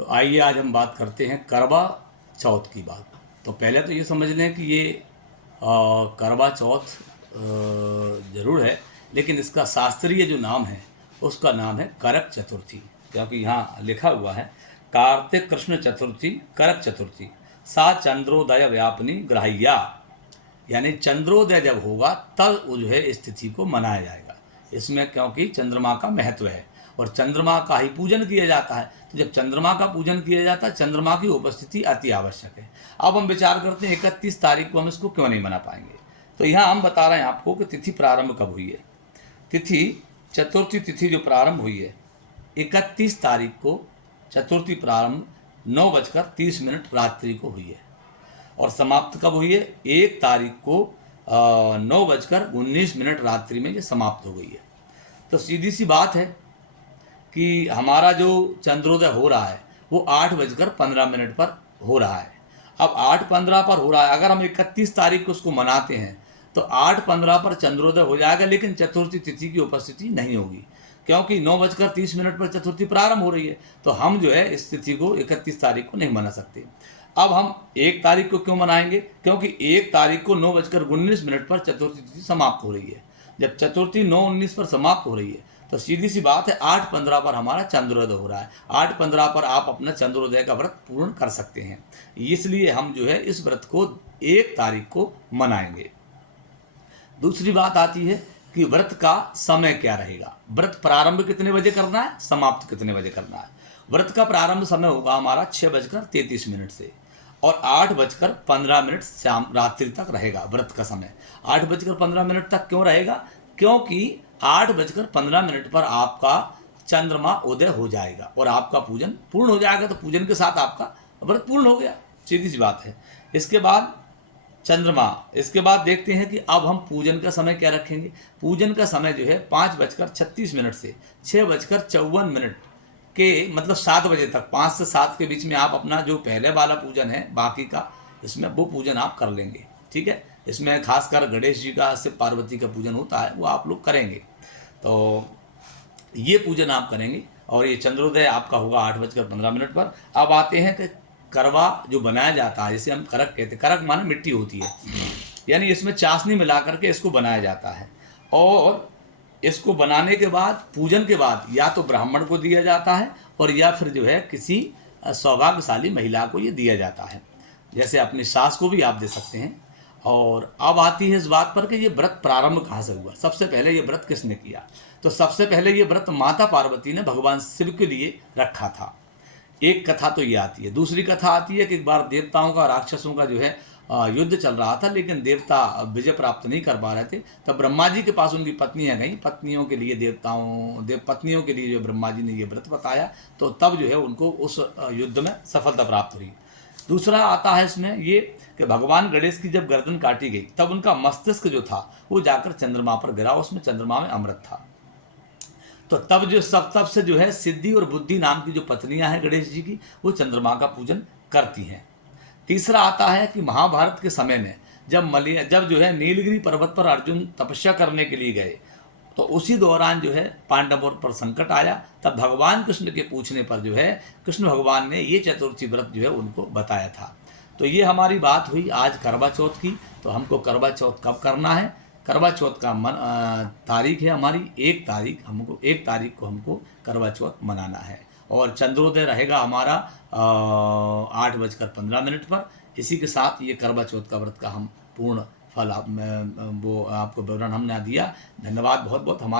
तो आइए आज हम बात करते हैं करवा चौथ की बात। तो पहले तो ये समझ लें कि ये करवा चौथ ज़रूर है, लेकिन इसका शास्त्रीय जो नाम है उसका नाम है करक चतुर्थी। क्योंकि यहाँ लिखा हुआ है कार्तिक कृष्ण चतुर्थी करक चतुर्थी सा चंद्रोदय व्यापनी ग्राह्या, यानी चंद्रोदय जब होगा तब जो है इस तिथि को मनाया जाएगा। इसमें क्योंकि चंद्रमा का महत्व है और चंद्रमा का ही पूजन किया जाता है, तो जब चंद्रमा का पूजन किया जाता है चंद्रमा की उपस्थिति अति आवश्यक है। अब हम विचार करते हैं 31 तारीख को हम इसको क्यों नहीं मना पाएंगे। तो यहाँ हम बता रहे हैं आपको कि तिथि प्रारंभ कब हुई है। तिथि चतुर्थी तिथि जो प्रारंभ हुई है 31 तारीख को चतुर्थी प्रारंभ 9:30 रात्रि को हुई है और समाप्त कब हुई है 1 तारीख को 9:19 रात्रि में ये समाप्त हो गई है। तो सीधी सी बात है कि हमारा जो चंद्रोदय हो रहा है वो 8:15 पर हो रहा है। अब 8:15 पर हो रहा है, अगर हम 31 तारीख को उसको मनाते हैं तो 8:15 पर चंद्रोदय हो जाएगा, लेकिन चतुर्थी तिथि की उपस्थिति नहीं होगी क्योंकि 9:30 पर चतुर्थी प्रारंभ हो रही है। तो हम जो है इस तिथि को 31 तारीख को नहीं मना सकते। अब हम 1 तारीख को क्यों मनाएंगे, क्योंकि 1 तारीख को 9:19 पर चतुर्थी तिथि समाप्त हो रही है। जब चतुर्थी 9:19 पर समाप्त हो रही है तो सीधी सी बात है 8:15 पर हमारा चंद्रोदय हो रहा है। 8:15 पर आप अपना चंद्रोदय का व्रत पूर्ण कर सकते हैं, इसलिए हम जो है इस व्रत को 1 तारीख को मनाएंगे। दूसरी बात आती है कि व्रत का समय क्या रहेगा। व्रत प्रारंभ कितने बजे करना है, समाप्त कितने बजे करना है। व्रत का प्रारंभ समय होगा हमारा 6:33 से और 8:15 शाम रात्रि तक रहेगा व्रत का समय। 8:15 तक क्यों रहेगा, क्योंकि 8:15 पर आपका चंद्रमा उदय हो जाएगा और आपका पूजन पूर्ण हो जाएगा। तो पूजन के साथ आपका व्रत पूर्ण हो गया, सीधी सी बात है। इसके बाद चंद्रमा, इसके बाद देखते हैं कि अब हम पूजन का समय क्या रखेंगे। पूजन का समय जो है 5:36 से 6:54 के मतलब 7 बजे तक, 5 से 7 के बीच में आप अपना जो पहले वाला पूजन है बाकी का इसमें वो पूजन आप कर लेंगे, ठीक है। इसमें खासकर गणेश जी का, शिव पार्वती का पूजन होता है वो आप लोग करेंगे, तो ये पूजन आप करेंगे और ये चंद्रोदय आपका होगा 8:15 पर। अब आते हैं कि करवा जो बनाया जाता है, जिसे हम करक कहते हैं। करक माने मिट्टी होती है, यानी इसमें चाशनी मिला करके इसको बनाया जाता है और इसको बनाने के बाद पूजन के बाद या तो ब्राह्मण को दिया जाता है और या फिर जो है किसी सौभाग्यशाली महिला को ये दिया जाता है, जैसे अपनी सास को भी आप दे सकते हैं। और अब आती है इस बात पर कि ये व्रत प्रारंभ कहाँ से हुआ। सबसे पहले ये व्रत किसने किया, तो सबसे पहले ये व्रत माता पार्वती ने भगवान शिव के लिए रखा था। एक कथा तो ये आती है। दूसरी कथा आती है कि एक बार देवताओं का राक्षसों का जो है युद्ध चल रहा था, लेकिन देवता विजय प्राप्त नहीं कर पा रहे थे। तब ब्रह्मा जी के पास उनकी पत्नियां गईं, पत्नियों के लिए पत्नियों के लिए जो ब्रह्मा जी ने ये व्रत बताया, तो तब जो है उनको उस युद्ध में सफलता प्राप्त हुई। दूसरा आता है इसमें ये कि भगवान गणेश की जब गर्दन काटी गई तब उनका मस्तिष्क जो था वो जाकर चंद्रमा पर गिरा, उसमें चंद्रमा में अमृत था। तो तब जो तब से जो है सिद्धि और बुद्धि नाम की जो पत्नियां हैं गणेश जी की, वो चंद्रमा का पूजन करती हैं। तीसरा आता है कि महाभारत के समय में जब जो है नीलगिरी पर्वत पर अर्जुन तपस्या करने के लिए गए, तो उसी दौरान जो है पांडवों पर संकट आया। तब भगवान कृष्ण के पूछने पर जो है कृष्ण भगवान ने ये चतुर्थी व्रत जो है उनको बताया था। तो ये हमारी बात हुई आज करवा चौथ की। तो हमको करवा चौथ कब करना है, करवा चौथ का तारीख है हमारी 1 तारीख। हमको 1 तारीख को हमको करवा चौथ मनाना है और चंद्रोदय रहेगा हमारा 8:15 पर। इसी के साथ ये करवा चौथ का व्रत का हम पूर्ण फल वो आपको विवरण हमने दिया। धन्यवाद बहुत बहुत। हमारे